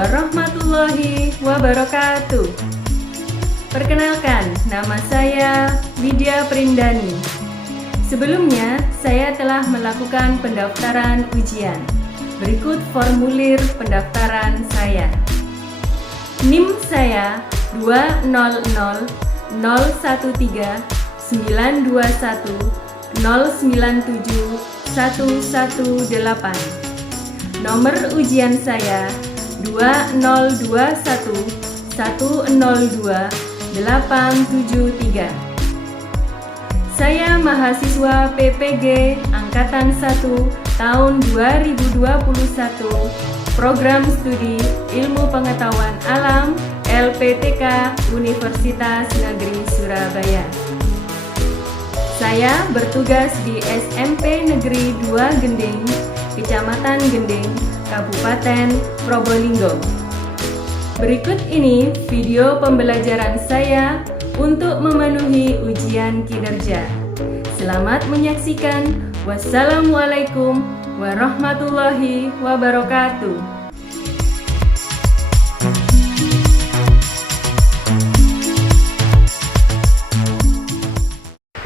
warahmatullahi wabarakatuh. Perkenalkan, nama saya Widya Prindani. Sebelumnya, saya telah melakukan pendaftaran ujian. Berikut formulir pendaftaran saya. NIM saya 200100109719718. Nomor ujian saya 2021102873. Saya mahasiswa PPG Angkatan 1 tahun 2021, Program Studi Ilmu Pengetahuan Alam LPTK Universitas Negeri Surabaya. Saya bertugas di SMP Negeri 2 Gending, Kecamatan Gending, Kabupaten Probolinggo. Berikut ini video pembelajaran saya untuk memenuhi ujian kinerja. Selamat menyaksikan. Wassalamualaikum warahmatullahi wabarakatuh.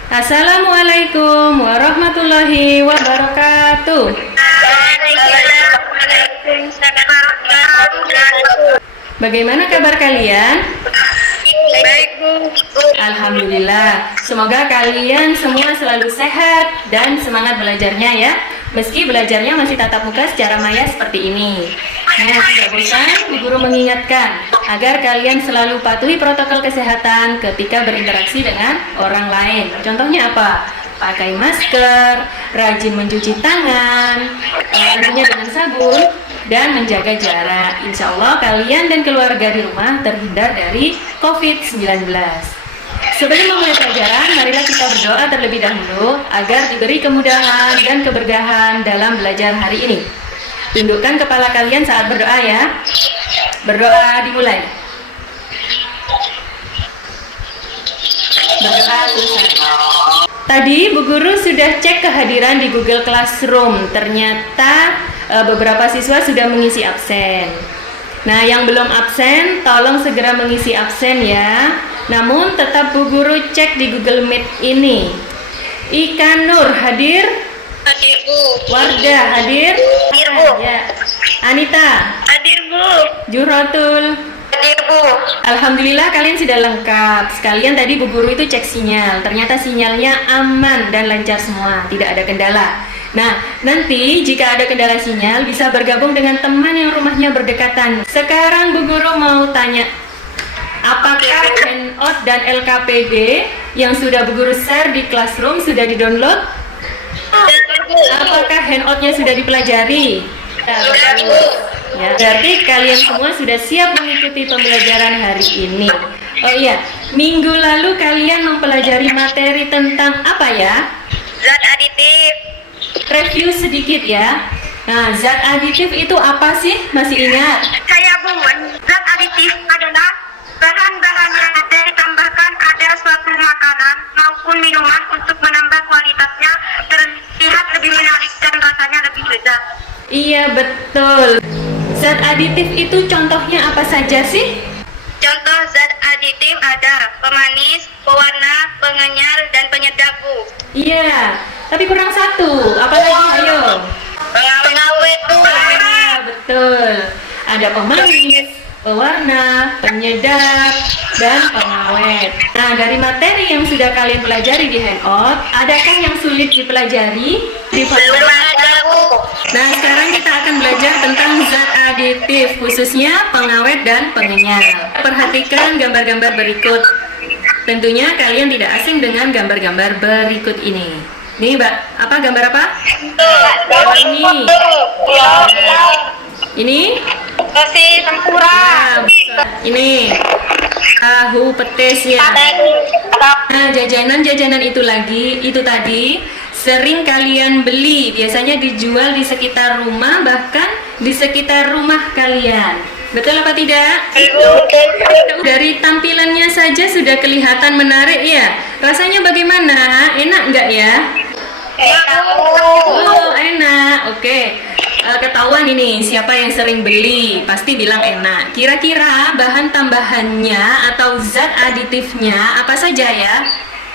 Assalamualaikum warahmatullahi wabarakatuh. Bagaimana kabar kalian? Baik, Bu. Alhamdulillah. Semoga kalian semua selalu sehat dan semangat belajarnya ya. Meski belajarnya masih tatap muka secara maya seperti ini. Nah, tidak bosan, Bu Guru mengingatkan agar kalian selalu patuhi protokol kesehatan ketika berinteraksi dengan orang lain. Contohnya apa? Pakai masker, rajin mencuci tangan, tentunya dengan sabun, dan menjaga jarak. Insya Allah kalian dan keluarga di rumah terhindar dari COVID-19. Sebelum memulai pelajaran, marilah kita berdoa terlebih dahulu agar diberi kemudahan dan keberkahan dalam belajar hari ini. Tundukkan kepala kalian saat berdoa ya. Berdoa dimulai. Berdoa selesai. Tadi Bu Guru sudah cek kehadiran di Google Classroom. Ternyata beberapa siswa sudah mengisi absen. Nah, yang belum absen, tolong segera mengisi absen ya. Namun tetap Bu Guru cek di Google Meet ini. Ika Nur hadir? Hadir, Bu. Wardah hadir? Hadir, Bu. Ya. Anita? Hadir, Bu. Juratul? Hadir, Bu. Alhamdulillah kalian sudah lengkap. Sekalian tadi Bu Guru itu cek sinyal. Ternyata sinyalnya aman dan lancar semua, tidak ada kendala. Nah, nanti jika ada kendala sinyal bisa bergabung dengan teman yang rumahnya berdekatan. Sekarang Bu Guru mau tanya, apakah Handout dan LKPD yang sudah Bu Guru share di Classroom sudah di-download? Apakah handoutnya sudah dipelajari? Sudah, Bu. Ya, berarti kalian semua sudah siap mengikuti pembelajaran hari ini. Oh iya, minggu lalu kalian mempelajari materi tentang apa ya? Zat aditif. Review sedikit ya. Nah, zat aditif itu apa sih? Masih ingat? Saya, Bu. Zat aditif adalah bahan-bahan yang ditambahkan pada suatu makanan maupun minuman untuk menambah kualitasnya terlihat lebih menarik dan rasanya lebih lezat. Iya, betul. Zat aditif itu contohnya apa saja sih? Contoh zat aditif ada pemanis, pewarna, pengenyal, dan penyedap, Bu. Iya, tapi kurang satu. Apa lagi? Ayo. Pengawet, Bu. Iya, betul. Ada pemanis, pewarna, penyedap, dan pengawet. Nah, dari materi yang sudah kalian pelajari di handout, adakah yang sulit dipelajari? Belum ada, Bu. Nah, sekarang kita akan belajar tentang zat aditif, khususnya pengawet dan pengenyal. Perhatikan gambar-gambar berikut. Tentunya kalian tidak asing dengan gambar-gambar berikut ini. Nih, Mbak, apa gambar apa? Ini. Ini? Nasi tempura. Nah, ini tahu petis ya. Nah, jajanan-jajanan itu tadi sering kalian beli, biasanya dijual di sekitar rumah, bahkan di sekitar rumah kalian. Betul apa tidak? Dari tampilannya saja sudah kelihatan menarik ya. Rasanya bagaimana? Enak nggak ya? Enak. Oh, enak. Oke. ketahuan ini siapa yang sering beli, pasti bilang enak. Kira-kira bahan tambahannya atau zat aditifnya apa saja ya?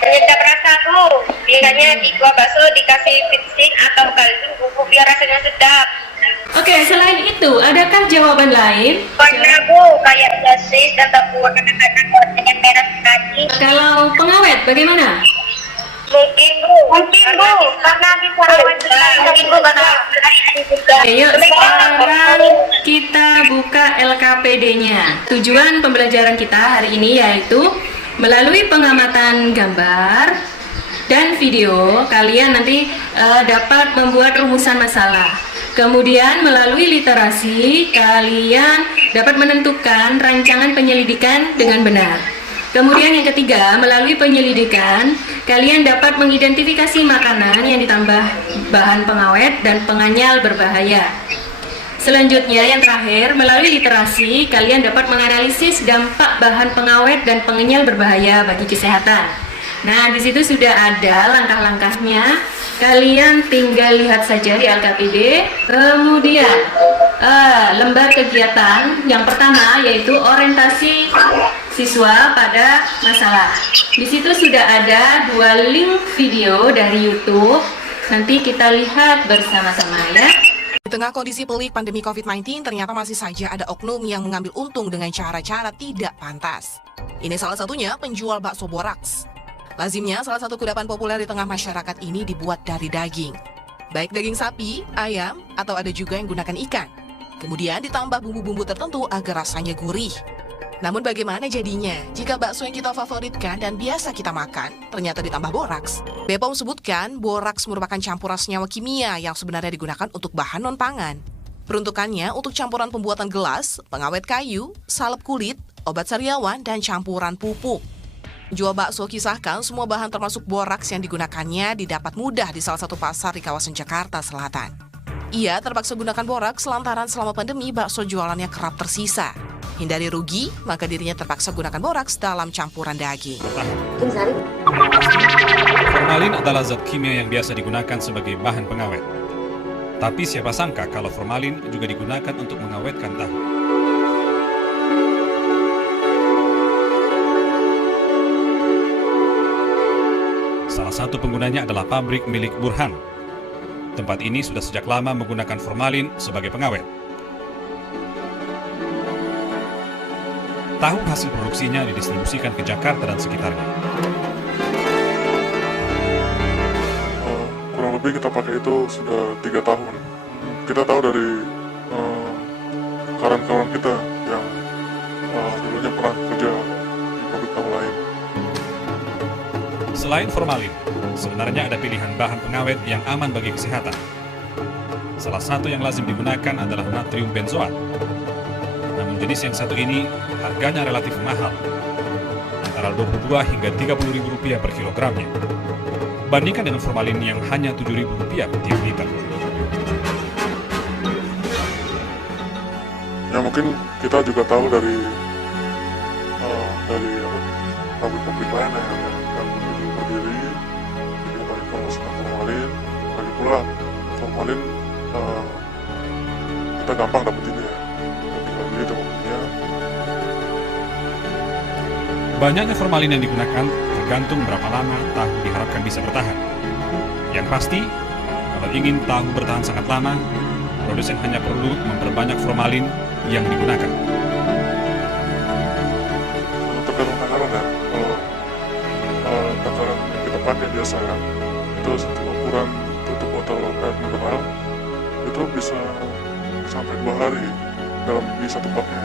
Penyedap rasa Bu. Biasanya di kuah bakso dikasih pitsing atau kaldu bubuk biar rasanya sedap. Oke, selain itu, adakah jawaban lain? Warna Bu, kayak sosis atau buah katakan warnanya merah sekali. Kalau pengawet bagaimana? Mungkin Bu, karena bisa awet sekali. Mungkin Bu, karena hari juga. Oke, yuk sekarang kita buka LKPD-nya. Tujuan pembelajaran kita hari ini yaitu melalui pengamatan gambar dan video, kalian nanti dapat membuat rumusan masalah. Kemudian melalui literasi, kalian dapat menentukan rancangan penyelidikan dengan benar. Kemudian yang ketiga, melalui penyelidikan, kalian dapat mengidentifikasi makanan yang ditambah bahan pengawet dan penganyal berbahaya. Selanjutnya, yang terakhir, melalui literasi, kalian dapat menganalisis dampak bahan pengawet dan pengenyal berbahaya bagi kesehatan. Nah, di situ sudah ada langkah-langkahnya. Kalian tinggal lihat saja di LKPD. Kemudian, lembar kegiatan yang pertama yaitu orientasi siswa pada masalah. Di situ sudah ada 2 link video dari YouTube. Nanti kita lihat bersama-sama ya. Di tengah kondisi pelik pandemi COVID-19, ternyata masih saja ada oknum yang mengambil untung dengan cara-cara tidak pantas. Ini salah satunya penjual bakso boraks. Lazimnya, salah satu kudapan populer di tengah masyarakat ini dibuat dari daging. Baik daging sapi, ayam, atau ada juga yang gunakan ikan. Kemudian ditambah bumbu-bumbu tertentu agar rasanya gurih. Namun bagaimana jadinya jika bakso yang kita favoritkan dan biasa kita makan ternyata ditambah boraks? BPOM sebutkan boraks merupakan campuran senyawa kimia yang sebenarnya digunakan untuk bahan non-pangan. Peruntukannya untuk campuran pembuatan gelas, pengawet kayu, salep kulit, obat sariawan, dan campuran pupuk. Jual bakso kisahkan semua bahan termasuk boraks yang digunakannya didapat mudah di salah satu pasar di kawasan Jakarta Selatan. Ia terpaksa gunakan boraks lantaran selama pandemi bakso jualannya kerap tersisa. Hindari rugi, maka dirinya terpaksa gunakan boraks dalam campuran daging. Formalin adalah zat kimia yang biasa digunakan sebagai bahan pengawet. Tapi siapa sangka kalau formalin juga digunakan untuk mengawetkan tahu. Salah satu penggunanya adalah pabrik milik Burhan. Tempat ini sudah sejak lama menggunakan formalin sebagai pengawet. Tahu hasil produksinya didistribusikan ke Jakarta dan sekitarnya. Kurang lebih kita pakai itu sudah 3 tahun. Kita tahu dari kawan-kawan kita yang dulunya pernah kerja di pabrik tahu lain. Selain formalin, sebenarnya ada pilihan bahan pengawet yang aman bagi kesehatan. Salah satu yang lazim digunakan adalah natrium benzoat. Namun jenis yang satu ini harganya relatif mahal, antara 22 hingga 30 ribu rupiah per kilogramnya. Bandingkan dengan formalin yang hanya 7 ribu rupiah per tiap liter. Ya mungkin kita juga tahu dari pabrik-pabrik lain yang berdiri, jadi kita informasikan formalin. Lagi pula formalin kita gampang dapetinnya ya. Tinggal beli teman-temannya. Banyaknya formalin yang digunakan tergantung berapa lama tahu diharapkan bisa bertahan. Yang pasti, kalau ingin tahu bertahan sangat lama, produsen hanya perlu memperbanyak formalin yang digunakan. Tergantung takaran ya. Kalau takaran yang kita pakai biasa ya, itu satu ukuran tutup botol air mineral itu bisa sampai 2 hari dalam bisa pakai.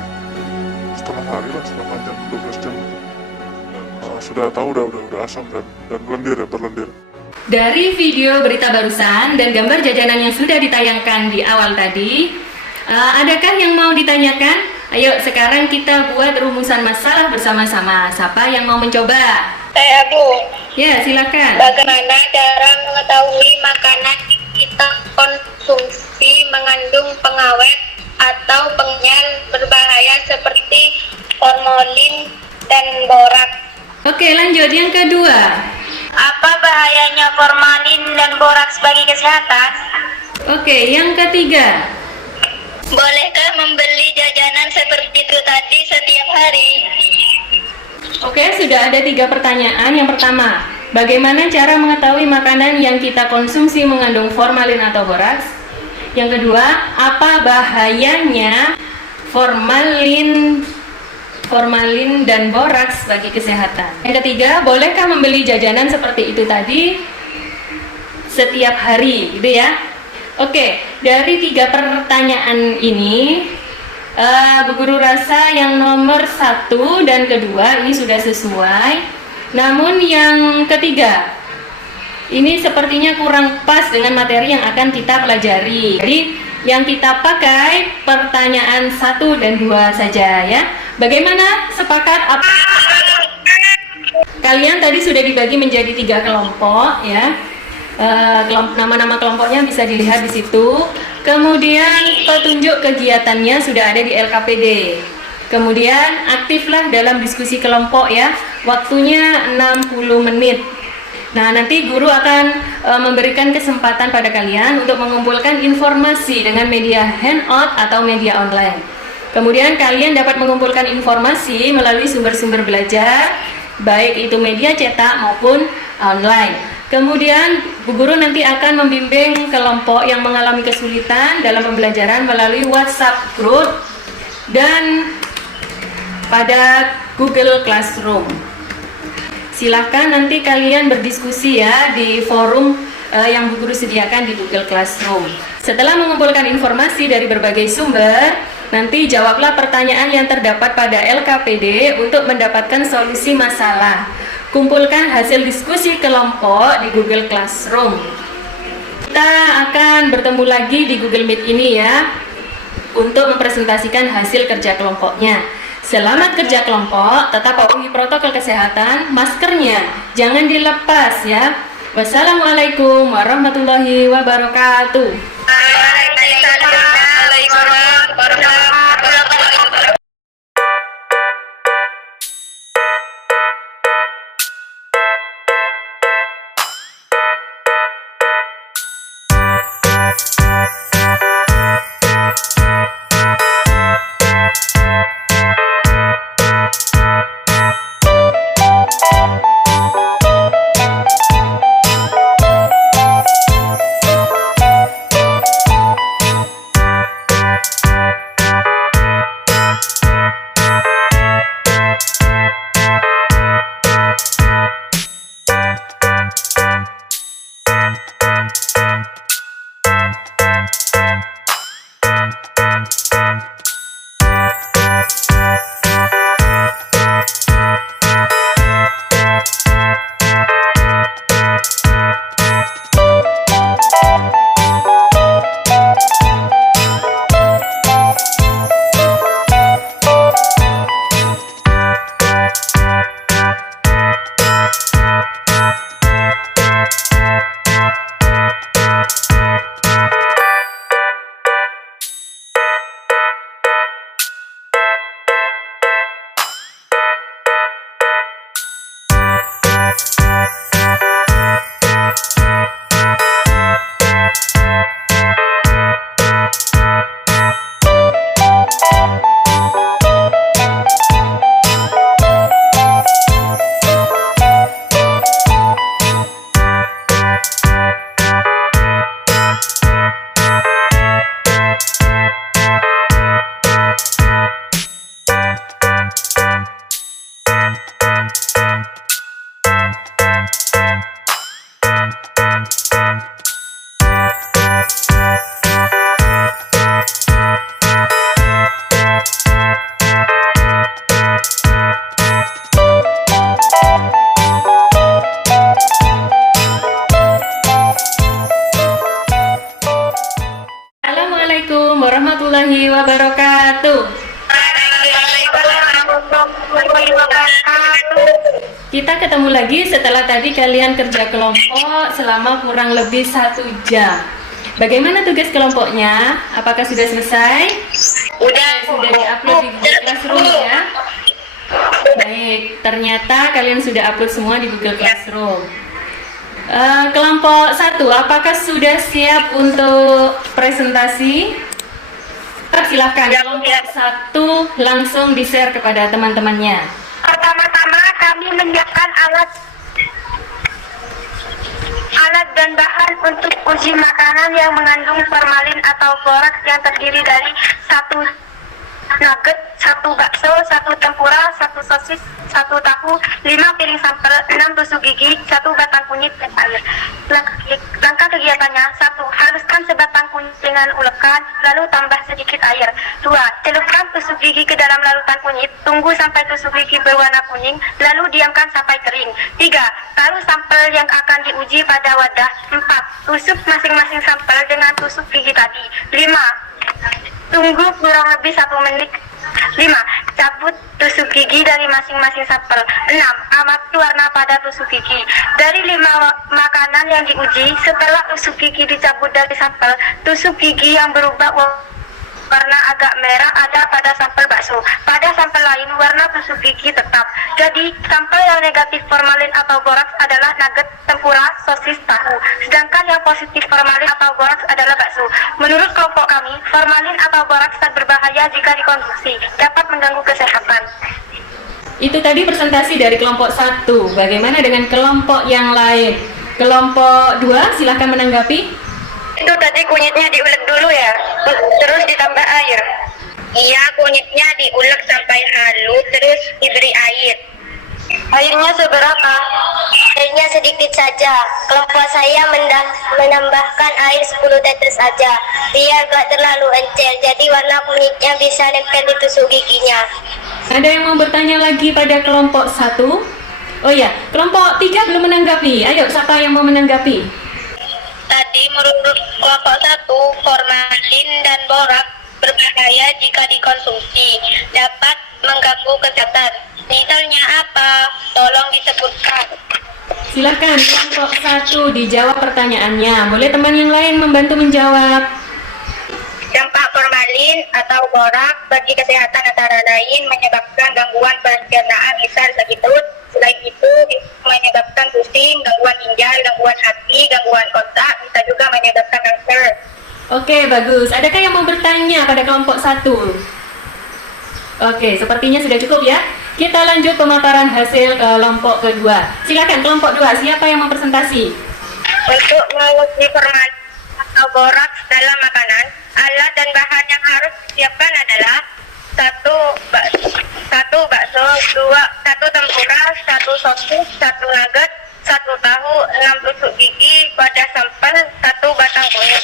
Setengah hari lah, setengah jam, 12 jam. Sudah tahu udah asam dan berlendir. Dari video berita barusan dan gambar jajanan yang sudah ditayangkan di awal tadi, adakah yang mau ditanyakan? Ayo sekarang kita buat rumusan masalah bersama-sama. Siapa yang mau mencoba? Saya Bu, Ya, silakan. bagaimana cara mengetahui makanan yang kita konsumsi mengandung pengawet atau pengenyal berbahaya seperti formalin dan boraks? Oke, lanjut yang kedua. Apa bahayanya formalin dan boraks bagi kesehatan? Oke, yang ketiga. Bolehkah membeli jajanan seperti itu tadi setiap hari? Oke, sudah ada 3 pertanyaan. Yang pertama, bagaimana cara mengetahui makanan yang kita konsumsi mengandung formalin atau boraks? Yang kedua, apa bahayanya formalin dan boraks bagi kesehatan? Yang ketiga, bolehkah membeli jajanan seperti itu tadi setiap hari, gitu ya? Oke, dari 3 pertanyaan ini, Bu Guru rasa yang nomor 1 dan kedua ini sudah sesuai. Namun yang ketiga, ini sepertinya kurang pas dengan materi yang akan kita pelajari. Jadi yang kita pakai pertanyaan 1 dan 2 saja ya. Bagaimana? Sepakat? Kalian tadi sudah dibagi menjadi 3 kelompok ya. Nama-nama kelompoknya bisa dilihat di situ. Kemudian petunjuk kegiatannya sudah ada di LKPD. Kemudian aktiflah dalam diskusi kelompok ya. Waktunya 60 menit. Nah, nanti guru akan memberikan kesempatan pada kalian untuk mengumpulkan informasi dengan media handout atau media online. Kemudian kalian dapat mengumpulkan informasi melalui sumber-sumber belajar, baik itu media cetak maupun online. Kemudian Bu Guru nanti akan membimbing kelompok yang mengalami kesulitan dalam pembelajaran melalui WhatsApp group dan pada Google Classroom. Silahkan nanti kalian berdiskusi ya di forum yang Bu Guru sediakan di Google Classroom. Setelah mengumpulkan informasi dari berbagai sumber, nanti jawablah pertanyaan yang terdapat pada LKPD untuk mendapatkan solusi masalah. Kumpulkan hasil diskusi kelompok di Google Classroom. Kita akan bertemu lagi di Google Meet ini ya, untuk mempresentasikan hasil kerja kelompoknya. Selamat kerja kelompok, tetap patuhi protokol kesehatan, maskernya jangan dilepas ya. Wassalamualaikum warahmatullahi wabarakatuh. Waalaikumsalam warahmatullahi wabarakatuh. Assalamualaikum warahmatullahi wabarakatuh. Kita ketemu lagi setelah tadi kalian kerja kelompok selama kurang lebih 1 jam. Bagaimana tugas kelompoknya? Apakah sudah selesai? Sudah diupload di Google Classroom ya? Baik, ternyata kalian sudah upload semua di Google Classroom. Kelompok 1, apakah sudah siap untuk presentasi? Silakan, Ya, kelompok ya. 1 langsung di-share kepada teman-temannya. Pertama-tama kami menyiapkan alat dan bahan untuk uji makanan yang mengandung formalin atau boraks yang terdiri dari 1 nugget, 1 bakso, 1 tempura, 1 sosis, 1 tahu, 5 piring sampel, 6 tusuk gigi, 1 batang kunyit dan air. Langkah kegiatannya: 1. Haluskan sebatang kunyit dengan ulekan, lalu tambah sedikit air. 2. Celupkan tusuk gigi ke dalam larutan kunyit, tunggu sampai tusuk gigi berwarna kuning, lalu diamkan sampai kering. 3. Taruh sampel yang akan diuji pada wadah. 4. Tusuk masing-masing sampel dengan tusuk gigi tadi. 5. Tunggu kurang lebih 1 menit. 5. Cabut tusuk gigi dari masing-masing sampel. 6. Amati warna pada tusuk gigi. Dari 5 makanan yang diuji, setelah tusuk gigi dicabut dari sampel, tusuk gigi yang berubah warna agak merah ada pada sampel bakso. Pada sampel lain, warna tusuk gigi tetap. Jadi, sampel yang negatif formalin atau boraks adalah nugget, tempura, sosis, tahu. Sedangkan yang positif formalin atau boraks adalah bakso. Menurut kelompok kami, formalin atau boraks tak berbahaya jika dikonsumsi, dapat mengganggu kesehatan. Itu tadi presentasi dari kelompok 1. Bagaimana dengan kelompok yang lain? Kelompok 2, silahkan menanggapi. Itu tadi kunyitnya diulek dulu ya, terus ditambah air. Iya, kunyitnya diulek sampai halus, terus diberi air. Airnya seberapa? Airnya sedikit saja. Kelompok saya menambahkan air 10 tetes saja, biar gak terlalu encer, jadi warna kunyitnya bisa nempel di tusuk giginya. Ada yang mau bertanya lagi pada kelompok 1? Oh ya, kelompok 3 belum menanggapi. Ayo, siapa yang mau menanggapi? Tadi menurut kelompok 1, formalin dan boraks berbahaya jika dikonsumsi, dapat mengganggu kesehatan. Misalnya apa? Tolong disebutkan. Silakan kelompok 1 dijawab pertanyaannya. Boleh teman yang lain membantu menjawab. Dampak formalin atau boraks bagi kesehatan antara lain menyebabkan gangguan pencernaan, misal sakit perut. Selain itu menyebabkan pusing, gangguan ginjal, gangguan hati, gangguan otak, bisa juga menyebabkan kanker. Oke, bagus. Adakah yang mau bertanya pada kelompok 1? Oke, sepertinya sudah cukup ya. Kita lanjut pemaparan hasil kelompok kedua. Silakan kelompok 2, siapa yang mau presentasi? Untuk menguji formalin atau boraks dalam makanan, alat dan bahan yang harus disiapkan adalah 1 bakso, 1 tempura, 1 sosis, 1 nugget, 1 tahu, 6 tusuk gigi pada sampel, 1 batang kunyit.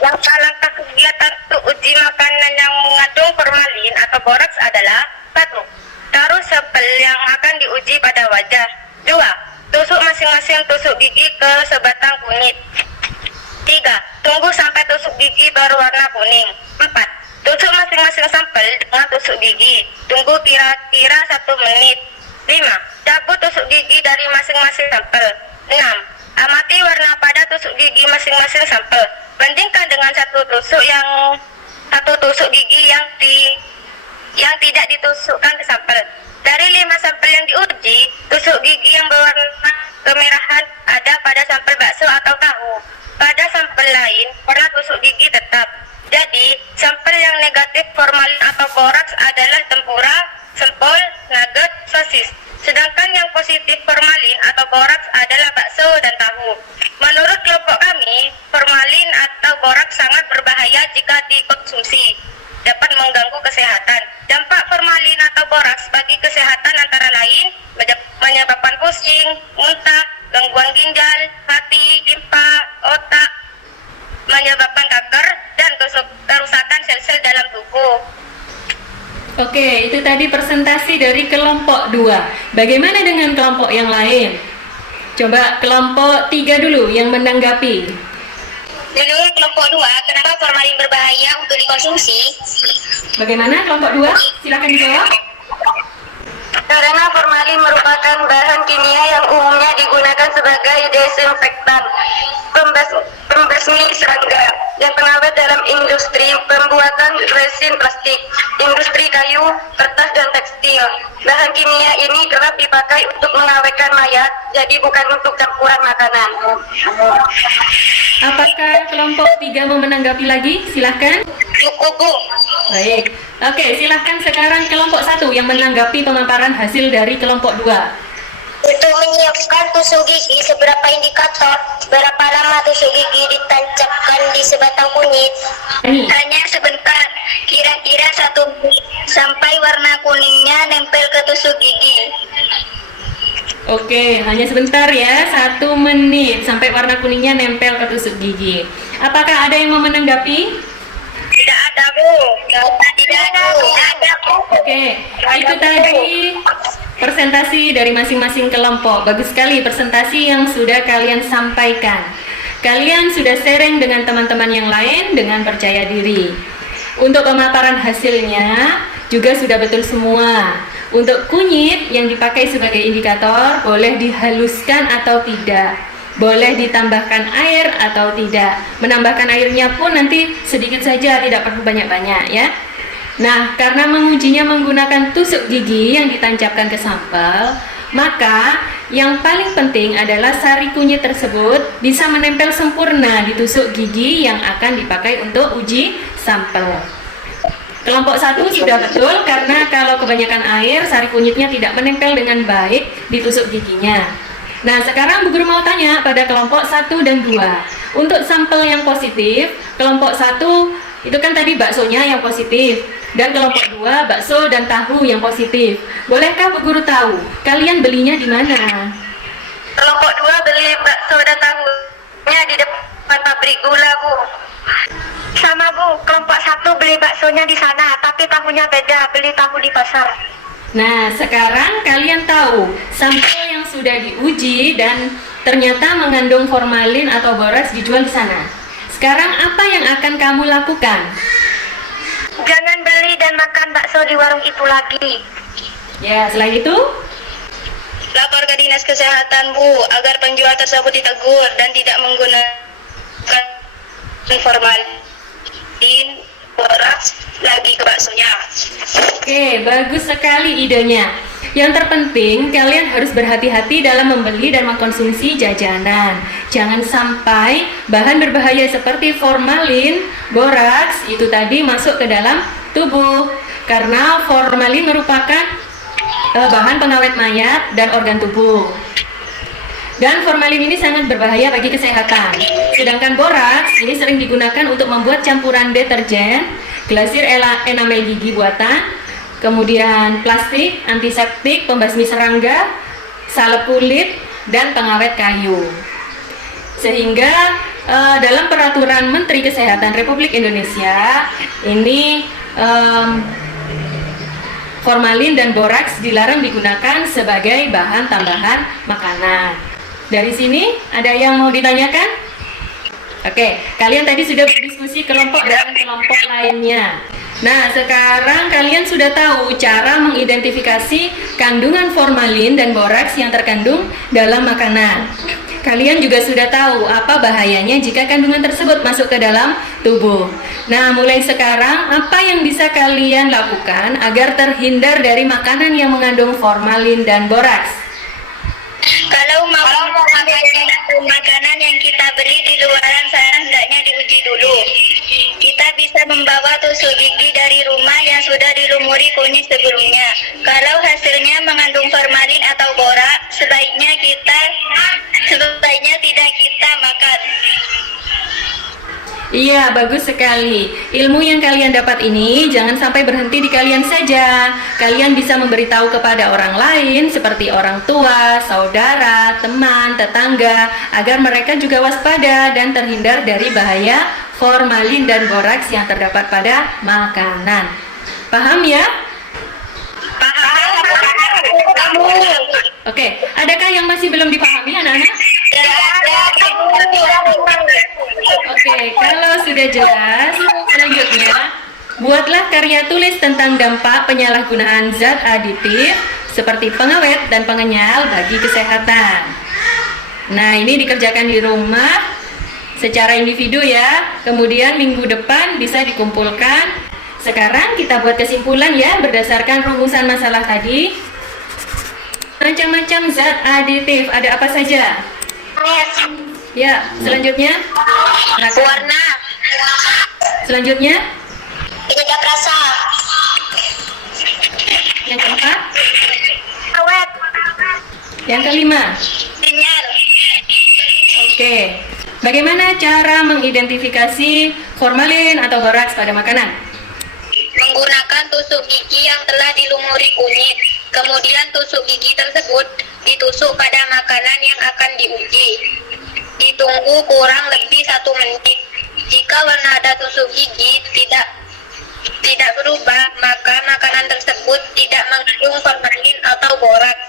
Langkah-langkah kegiatan untuk uji makanan yang mengandung formalin atau boraks adalah: 1. Taruh sampel yang akan diuji pada wadah. 2. Tusuk masing-masing tusuk gigi ke sebatang kunyit. 3. Tunggu sampai tusuk gigi berwarna kuning. 4. Tusuk masing-masing sampel dengan tusuk gigi. Tunggu kira-kira 1 menit. 5. Cabut tusuk gigi dari masing-masing sampel. 6. Amati warna pada tusuk gigi masing-masing sampel. Bandingkan dengan satu tusuk gigi yang tidak ditusukkan ke sampel. Dari 5 sampel yang diuji, tusuk gigi yang berwarna kemerahan ada pada sampel bakso atau tahu. Pada sampel lain, warna tusuk gigi tetap. Jadi, sampel yang negatif formalin atau boraks adalah tempura, sempol, nugget, sosis. Sedangkan yang positif formalin atau boraks adalah bakso dan tahu. Menurut kelompok kami, formalin atau boraks sangat berbahaya jika dikonsumsi, dapat mengganggu kesehatan. Dampak formalin atau boraks bagi kesehatan antara lain menyebabkan pusing, muntah, gangguan ginjal, hati, limpa, otak, menyebabkan kanker dan kerusakan sel-sel dalam tubuh. Oke, itu tadi presentasi dari kelompok 2. Bagaimana dengan kelompok yang lain? Coba kelompok 3 dulu yang menanggapi. Menurut kelompok 2, kenapa formalin berbahaya untuk dikonsumsi? Bagaimana kelompok 2? Silakan dijawab. Karena formalin merupakan bahan kimia yang umumnya digunakan sebagai desinfektan, pembasmi serangga, dan pengawet dalam industri pembuatan pembuatan resin plastik, industri kayu, kertas, dan tekstil. Bahan kimia ini kerap dipakai untuk mengawetkan mayat, jadi bukan untuk campuran makanan. Apakah kelompok 3 mau menanggapi lagi? Silahkan. Cukup, Bu. Baik. Oke, silahkan sekarang kelompok 1 yang menanggapi pemaparan hasil dari kelompok 2. Untuk menyiapkan tusuk gigi, seberapa indikator berapa lama tusuk gigi ditancapkan di sebatang kunyit? Ini. Hanya sebentar, kira-kira 1 menit sampai warna kuningnya nempel ke tusuk gigi. Oke, hanya sebentar ya, 1 menit sampai warna kuningnya nempel ke tusuk gigi. Apakah ada yang mau menanggapi? Tidak ada, Bu. Tidak ada, Bu. Oke, itu tadi presentasi dari masing-masing kelompok. Bagus sekali presentasi yang sudah kalian sampaikan. Kalian sudah sharing dengan teman-teman yang lain dengan percaya diri. Untuk pemaparan hasilnya juga sudah betul semua. Untuk kunyit yang dipakai sebagai indikator boleh dihaluskan atau tidak, boleh ditambahkan air atau tidak. Menambahkan airnya pun nanti sedikit saja, tidak perlu banyak-banyak ya. Nah, karena mengujinya menggunakan tusuk gigi yang ditancapkan ke sampel, maka yang paling penting adalah sari kunyit tersebut bisa menempel sempurna di tusuk gigi yang akan dipakai untuk uji sampel. Kelompok 1 sudah betul, karena kalau kebanyakan air, sari kunyitnya tidak menempel dengan baik di tusuk giginya. Nah, sekarang Bu Guru mau tanya pada kelompok 1 dan 2. Untuk sampel yang positif, kelompok 1 itu kan tadi baksonya yang positif, dan kelompok 2 bakso dan tahu yang positif. Bolehkah Bu Guru tahu kalian belinya di mana? Kelompok 2 beli bakso dan tahunya di depan pabrik gula, Bu. Sama, Bu. Kelompok 1 beli baksonya di sana, tapi tahunya beda, beli tahu di pasar. Nah, sekarang kalian tahu sampel yang sudah diuji dan ternyata mengandung formalin atau boraks dijual di sana. Sekarang apa yang akan kamu lakukan? Jangan beli dan makan bakso di warung itu lagi. Ya, selain itu? Lapor ke Dinas Kesehatan, Bu, agar penjual tersebut ditegur dan tidak menggunakan formalin boraks lagi ke baksonya. Oke, bagus sekali idenya. Yang terpenting, kalian harus berhati-hati dalam membeli dan mengkonsumsi jajanan. Jangan sampai bahan berbahaya seperti formalin, boraks, itu tadi masuk ke dalam tubuh. Karena formalin merupakan bahan pengawet mayat dan organ tubuh. Dan formalin ini sangat berbahaya bagi kesehatan. Sedangkan boraks ini sering digunakan untuk membuat campuran deterjen, glasir enamel gigi buatan, kemudian plastik, antiseptik, pembasmi serangga, salep kulit, dan pengawet kayu. Sehingga dalam peraturan Menteri Kesehatan Republik Indonesia ini formalin dan boraks dilarang digunakan sebagai bahan tambahan makanan. Dari sini ada yang mau ditanyakan? Oke, kalian tadi sudah berdiskusi kelompok dengan kelompok lainnya. Nah, sekarang kalian sudah tahu cara mengidentifikasi kandungan formalin dan boraks yang terkandung dalam makanan. Kalian juga sudah tahu apa bahayanya jika kandungan tersebut masuk ke dalam tubuh. Nah, mulai sekarang apa yang bisa kalian lakukan agar terhindar dari makanan yang mengandung formalin dan boraks? Kalau mau makanan yang kita beli di luaran sana, hendaknya diuji dulu. Kita bisa membawa tusuk gigi dari rumah yang sudah dilumuri kunyit sebelumnya. Kalau hasilnya mengandung formalin atau boraks, sebaiknya tidak kita makan. Iya, bagus sekali. Ilmu yang kalian dapat ini jangan sampai berhenti di kalian saja. Kalian bisa memberitahu kepada orang lain seperti orang tua, saudara, teman, tetangga, agar mereka juga waspada dan terhindar dari bahaya formalin dan boraks yang terdapat pada makanan. Paham ya? Oke, adakah yang masih belum dipahami anak-anak? Oke, kalau sudah jelas, selanjutnya buatlah karya tulis tentang dampak penyalahgunaan zat aditif seperti pengawet dan pengenyal bagi kesehatan. Nah, ini dikerjakan di rumah. secara individu ya. Kemudian minggu depan bisa dikumpulkan. Sekarang kita buat kesimpulan ya berdasarkan rumusan masalah tadi. Macam-macam zat aditif ada apa saja? Ya, selanjutnya Warna, selanjutnya penyedap rasa, yang keempat, Awet. yang kelima. sinyal, Oke, bagaimana cara mengidentifikasi formalin atau boraks pada makanan? menggunakan tusuk gigi yang telah dilumuri kunyit. Kemudian tusuk gigi tersebut ditusuk pada makanan yang akan diuji. Ditunggu kurang lebih 1 menit. Jika warna pada tusuk gigi tidak berubah, maka makanan tersebut tidak mengandung formalin atau boraks.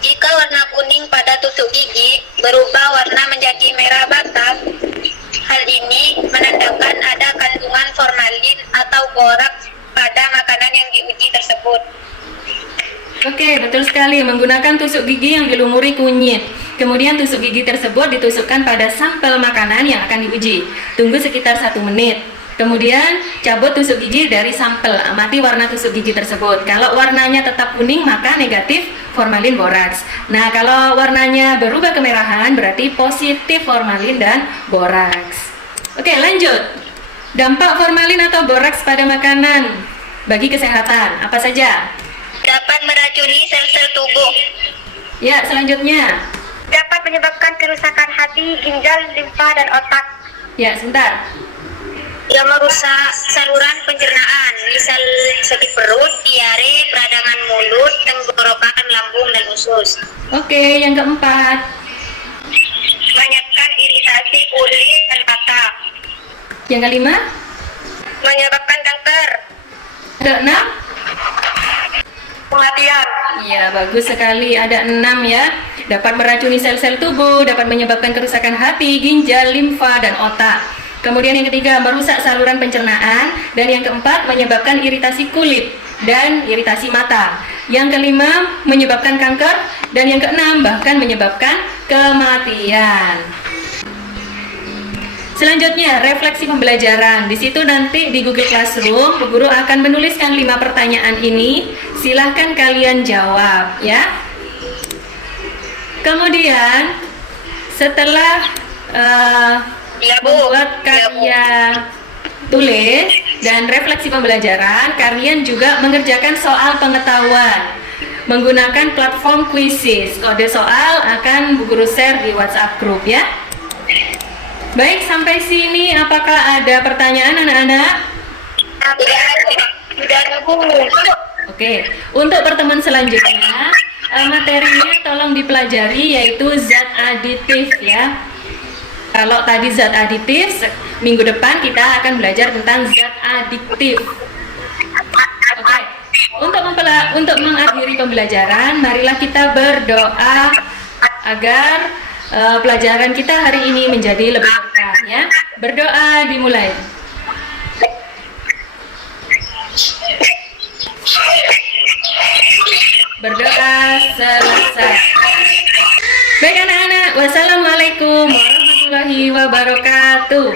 Jika warna kuning pada tusuk gigi berubah warna menjadi merah bata, hal ini menandakan ada kandungan formalin atau boraks pada makanan yang diuji tersebut. Oke, betul sekali. Menggunakan tusuk gigi yang dilumuri kunyit. Kemudian tusuk gigi tersebut ditusukkan pada sampel makanan yang akan diuji. Tunggu sekitar 1 menit. Kemudian cabut tusuk gigi dari sampel, amati warna tusuk gigi tersebut. Kalau warnanya tetap kuning maka negatif formalin boraks. Nah, kalau warnanya berubah kemerahan berarti positif formalin dan boraks. Oke, lanjut. Dampak formalin atau boraks pada makanan bagi kesehatan apa saja? Dapat meracuni sel-sel tubuh, Ya, selanjutnya. Dapat menyebabkan kerusakan hati, ginjal, limfa, dan otak. Ya, sebentar. yang merusak saluran pencernaan, misal sakit perut, diare, peradangan mulut, tenggorokan, lambung, dan usus. Oke, yang keempat. Menyebabkan iritasi kulit dan mata. Yang kelima. Menyebabkan kanker. Keenam. Kematian. Iya, bagus sekali. Ada 6 ya. Dapat meracuni sel-sel tubuh, dapat menyebabkan kerusakan hati, ginjal, limfa, dan otak. Kemudian yang ketiga, merusak saluran pencernaan. Dan yang keempat, menyebabkan iritasi kulit dan iritasi mata. Yang kelima, menyebabkan kanker. Dan yang keenam, bahkan menyebabkan kematian. Selanjutnya, refleksi pembelajaran. Di situ nanti di Google Classroom, Bu Guru akan menuliskan 5 pertanyaan ini. Silahkan kalian jawab ya. Kemudian, setelah membuat karya tulis dan refleksi pembelajaran, kalian juga mengerjakan soal pengetahuan menggunakan platform Quizzes. Kode soal akan Bu Guru share di WhatsApp group ya. Baik, sampai sini apakah ada pertanyaan anak-anak? Oke, untuk pertemuan selanjutnya materinya tolong dipelajari yaitu zat aditif ya. Kalau tadi zat aditif, minggu depan kita akan belajar tentang zat adiktif. Oke. Untuk mengakhiri pembelajaran, marilah kita berdoa agar pelajaran kita hari ini menjadi lebih berkah ya. Berdoa dimulai. Berdoa selesai. Baik anak-anak, wassalamualaikum warahmatullahi wabarakatuh.